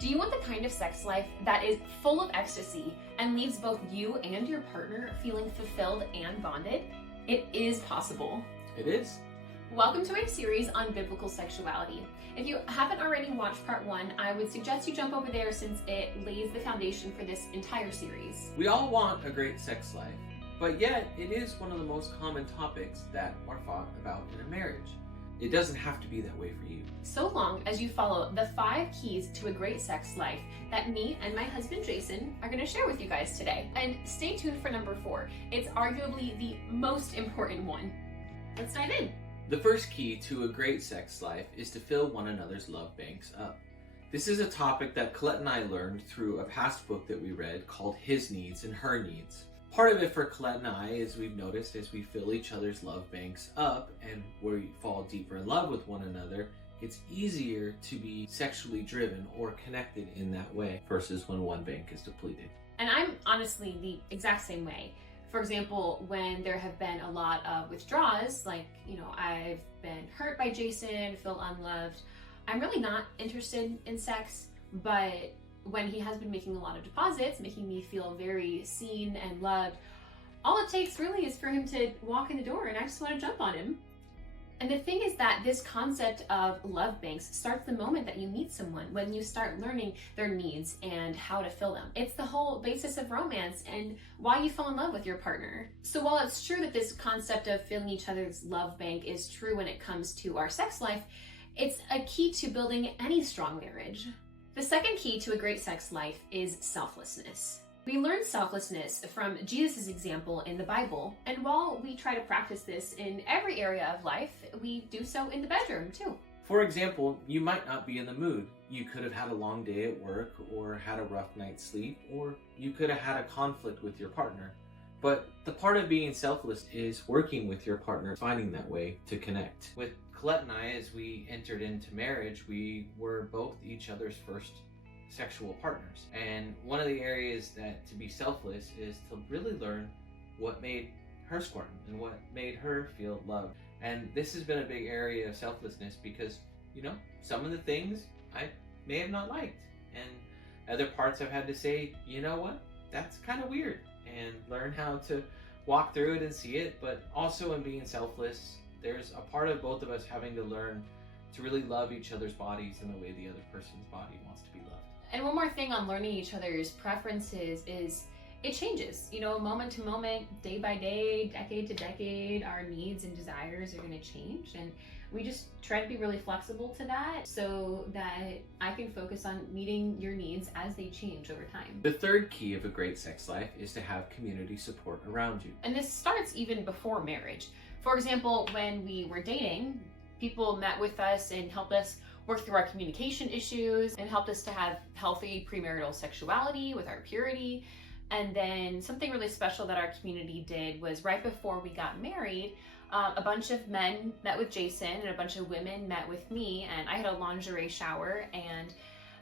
Do you want the kind of sex life that is full of ecstasy and leaves both you and your partner feeling fulfilled and bonded? It is possible. It is. Welcome to my series on biblical sexuality. If you haven't already watched part 1, I would suggest you jump over there since it lays the foundation for this entire series. We all want a great sex life, but yet it is one of the most common topics that are thought about in a marriage. It doesn't have to be that way for you. So long as you follow the 5 keys to a great sex life that me and my husband Jason are going to share with you guys today. And stay tuned for number 4. It's arguably the most important one. Let's dive in. The first key to a great sex life is to fill one another's love banks up. This is a topic that Colette and I learned through a past book that we read called His Needs and Her Needs. Part of it for Colette and I, as we've noticed, as we fill each other's love banks up and we fall deeper in love with one another, it's easier to be sexually driven or connected in that way versus when one bank is depleted. And I'm honestly the exact same way. For example, when there have been a lot of withdrawals, like, I've been hurt by Jason, feel unloved, I'm really not interested in sex, but when he has been making a lot of deposits, making me feel very seen and loved, all it takes really is for him to walk in the door and I just want to jump on him. And the thing is that this concept of love banks starts the moment that you meet someone, when you start learning their needs and how to fill them. It's the whole basis of romance and why you fall in love with your partner. So while it's true that this concept of filling each other's love bank is true when it comes to our sex life, it's a key to building any strong marriage. The second key to a great sex life is selflessness. We learn selflessness from Jesus' example in the Bible, and while we try to practice this in every area of life, we do so in the bedroom too. For example, you might not be in the mood. You could have had a long day at work or had a rough night's sleep, or you could have had a conflict with your partner. But the part of being selfless is working with your partner, finding that way to connect. With Colette and I, as we entered into marriage, we were both each other's first sexual partners. And one of the areas that to be selfless is to really learn what made her squirt and what made her feel loved. And this has been a big area of selflessness because, some of the things I may have not liked. And other parts I've had to say, you know what, that's kind of weird. And learn how to walk through it and see it. But also in being selfless, there's a part of both of us having to learn to really love each other's bodies in the way the other person's body wants to be loved. And one more thing on learning each other's preferences is it changes. Moment to moment, day by day, decade to decade, our needs and desires are going to change. And we just try to be really flexible to that so that I can focus on meeting your needs as they change over time. The third key of a great sex life is to have community support around you. And this starts even before marriage. For example, when we were dating, people met with us and helped us work through our communication issues and helped us to have healthy premarital sexuality with our purity. And then something really special that our community did was right before we got married, a bunch of men met with Jason and a bunch of women met with me, and I had a lingerie shower, and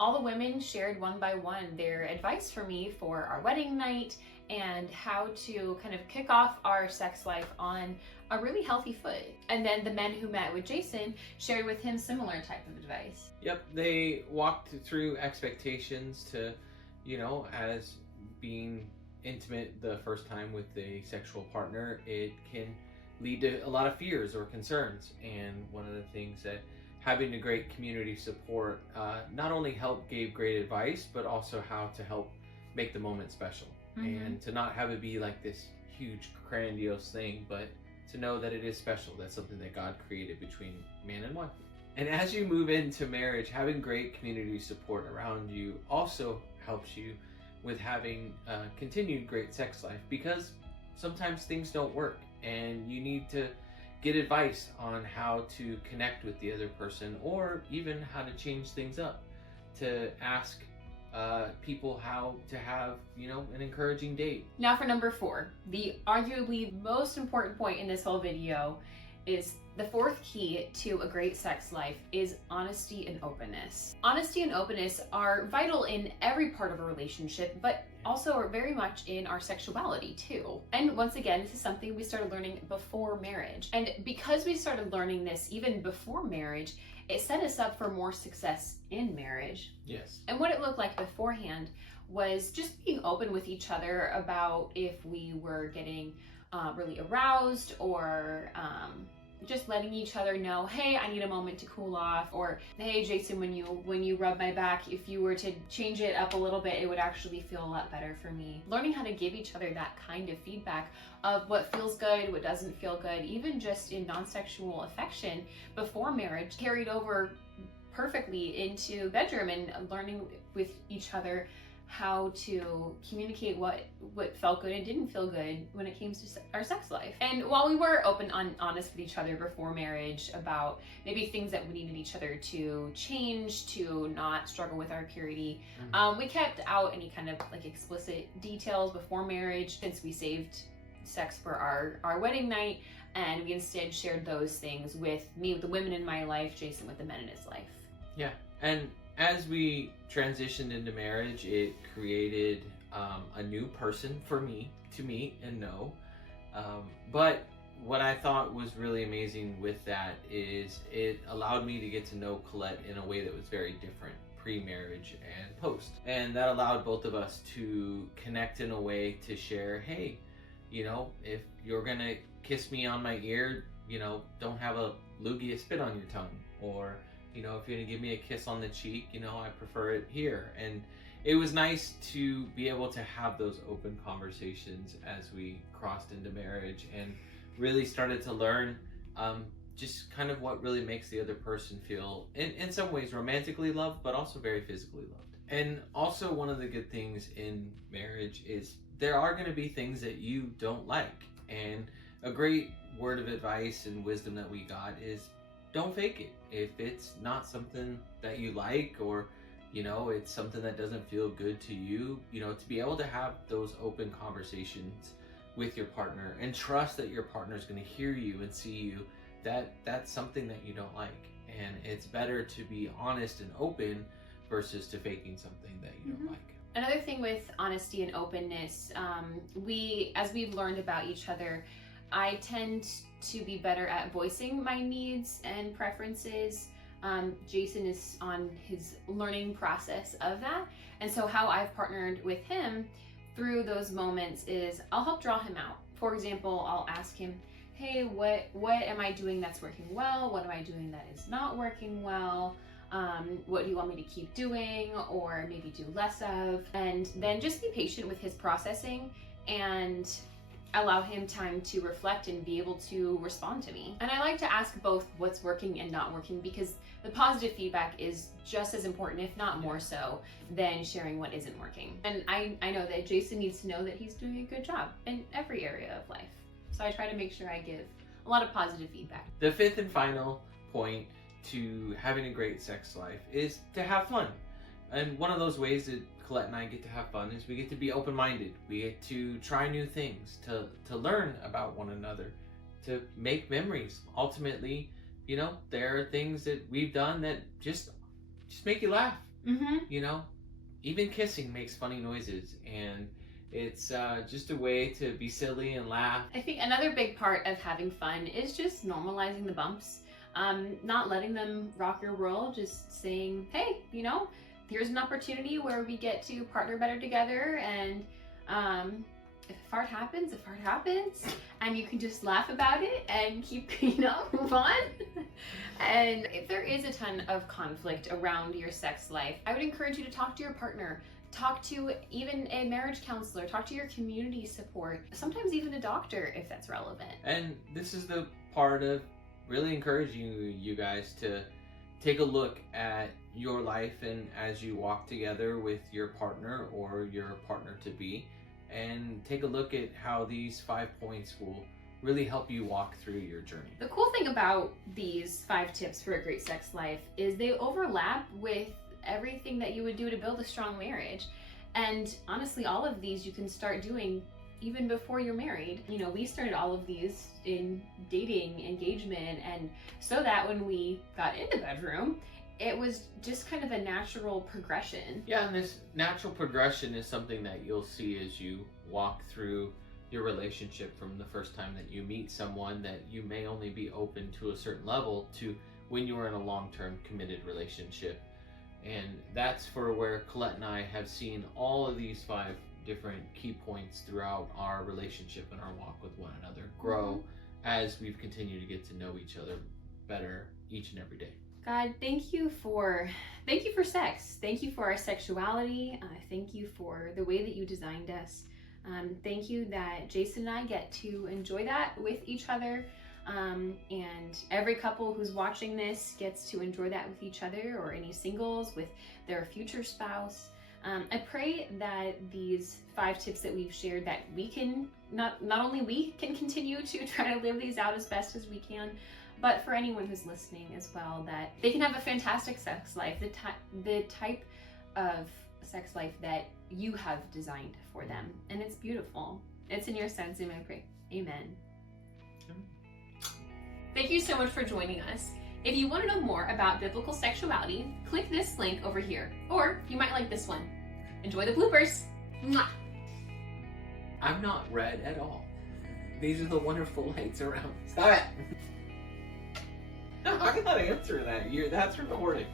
all the women shared one by one their advice for me for our wedding night and how to kind of kick off our sex life on a really healthy foot. And then the men who met with Jason shared with him similar type of advice. Yep, they walked through expectations to, as being intimate the first time with a sexual partner, it can lead to a lot of fears or concerns. And one of the things that having a great community support not only gave great advice, but also how to help make the moment special. Mm-hmm. And to not have it be like this huge grandiose thing, but to know that it is special. That's something that God created between man and wife. And as you move into marriage, having great community support around you also helps you with having continued great sex life, because sometimes things don't work and you need to get advice on how to connect with the other person, or even how to change things up, to ask people how to have, an encouraging date. Now for number 4, the arguably most important point in this whole video is the 4th key to a great sex life is honesty and openness. Honesty and openness are vital in every part of a relationship, but also are very much in our sexuality too. And once again, this is something we started learning before marriage. And because we started learning this even before marriage, it set us up for more success in marriage. Yes. And what it looked like beforehand was just being open with each other about if we were getting really aroused, or just letting each other know, hey, I need a moment to cool off, or hey, Jason, when you rub my back, if you were to change it up a little bit, it would actually feel a lot better for me. Learning how to give each other that kind of feedback of what feels good, what doesn't feel good, even just in non-sexual affection before marriage, carried over perfectly into bedroom, and learning with each other how to communicate what felt good and didn't feel good when it came to our sex life. And while we were open and honest with each other before marriage about maybe things that we needed each other to change to not struggle with our purity, we kept out any kind of like explicit details before marriage, since we saved sex for our wedding night, and we instead shared those things with me, with the women in my life, Jason with the men in his life. Yeah. And as we transitioned into marriage, it created a new person for me to meet and know. But what I thought was really amazing with that is it allowed me to get to know Colette in a way that was very different pre-marriage and post. And that allowed both of us to connect in a way to share, hey, you know, if you're going to kiss me on my ear, you know, don't have a loogie of spit on your tongue. Or, you know, if you're gonna give me a kiss on the cheek, you know, I prefer it here. And it was nice to be able to have those open conversations as we crossed into marriage and really started to learn just kind of what really makes the other person feel, in some ways, romantically loved, but also very physically loved. And also, one of the good things in marriage is there are going to be things that you don't like. And a great word of advice and wisdom that we got is, don't fake it. If it's not something that you like, or, you know, it's something that doesn't feel good to you, you know, to be able to have those open conversations with your partner and trust that your partner is going to hear you and see you, that's something that you don't like. And it's better to be honest and open versus to faking something that you don't like. Another thing with honesty and openness, as we've learned about each other, I tend to be better at voicing my needs and preferences. Jason is on his learning process of that. And so how I've partnered with him through those moments is I'll help draw him out. For example, I'll ask him, hey, what am I doing that's working well? What am I doing that is not working well? What do you want me to keep doing or maybe do less of? And then just be patient with his processing and allow him time to reflect and be able to respond to me. And I like to ask both what's working and not working, because the positive feedback is just as important, if not more so, than sharing what isn't working. And I know that Jason needs to know that he's doing a good job in every area of life. So I try to make sure I give a lot of positive feedback. The fifth and final point to having a great sex life is to have fun. And one of those ways that Colette and I get to have fun is we get to be open-minded. We get to try new things, to learn about one another, to make memories. Ultimately, you know, there are things that we've done that just make you laugh. You know, even kissing makes funny noises, and it's just a way to be silly and laugh. I think another big part of having fun is just normalizing the bumps. Not letting them rock your world, just saying, hey, you know, here's an opportunity where we get to partner better together, and if a fart happens, and you can just laugh about it and keep, you know, move on. And if there is a ton of conflict around your sex life, I would encourage you to talk to your partner, talk to even a marriage counselor, talk to your community support, sometimes even a doctor if that's relevant. And this is the part of really encouraging you guys to take a look at your life and as you walk together with your partner or your partner to be, and take a look at how these 5 points will really help you walk through your journey. The cool thing about these 5 tips for a great sex life is they overlap with everything that you would do to build a strong marriage. And honestly, all of these you can start doing even before you're married. You know, we started all of these in dating, engagement, and so that when we got in the bedroom, it was just kind of a natural progression. Yeah, and this natural progression is something that you'll see as you walk through your relationship, from the first time that you meet someone that you may only be open to a certain level, to when you are in a long-term committed relationship. And that's for where Colette and I have seen all of these 5 different key points throughout our relationship and our walk with one another grow as we've continued to get to know each other better each and every day. God, thank you for sex. Thank you for our sexuality. Thank you for the way that you designed us. Thank you that Jason and I get to enjoy that with each other. And every couple who's watching this gets to enjoy that with each other, or any singles with their future spouse. I pray that these 5 tips that we've shared, that we can, not only we can continue to try to live these out as best as we can, but for anyone who's listening as well, that they can have a fantastic sex life, the type of sex life that you have designed for them. And it's beautiful. It's in your son's name I pray. Amen. Thank you so much for joining us. If you want to know more about biblical sexuality, click this link over here. Or you might like this one. Enjoy the bloopers. Mwah! I'm not red at all. These are the wonderful lights around. Stop it! I'm not answering that. That's recording.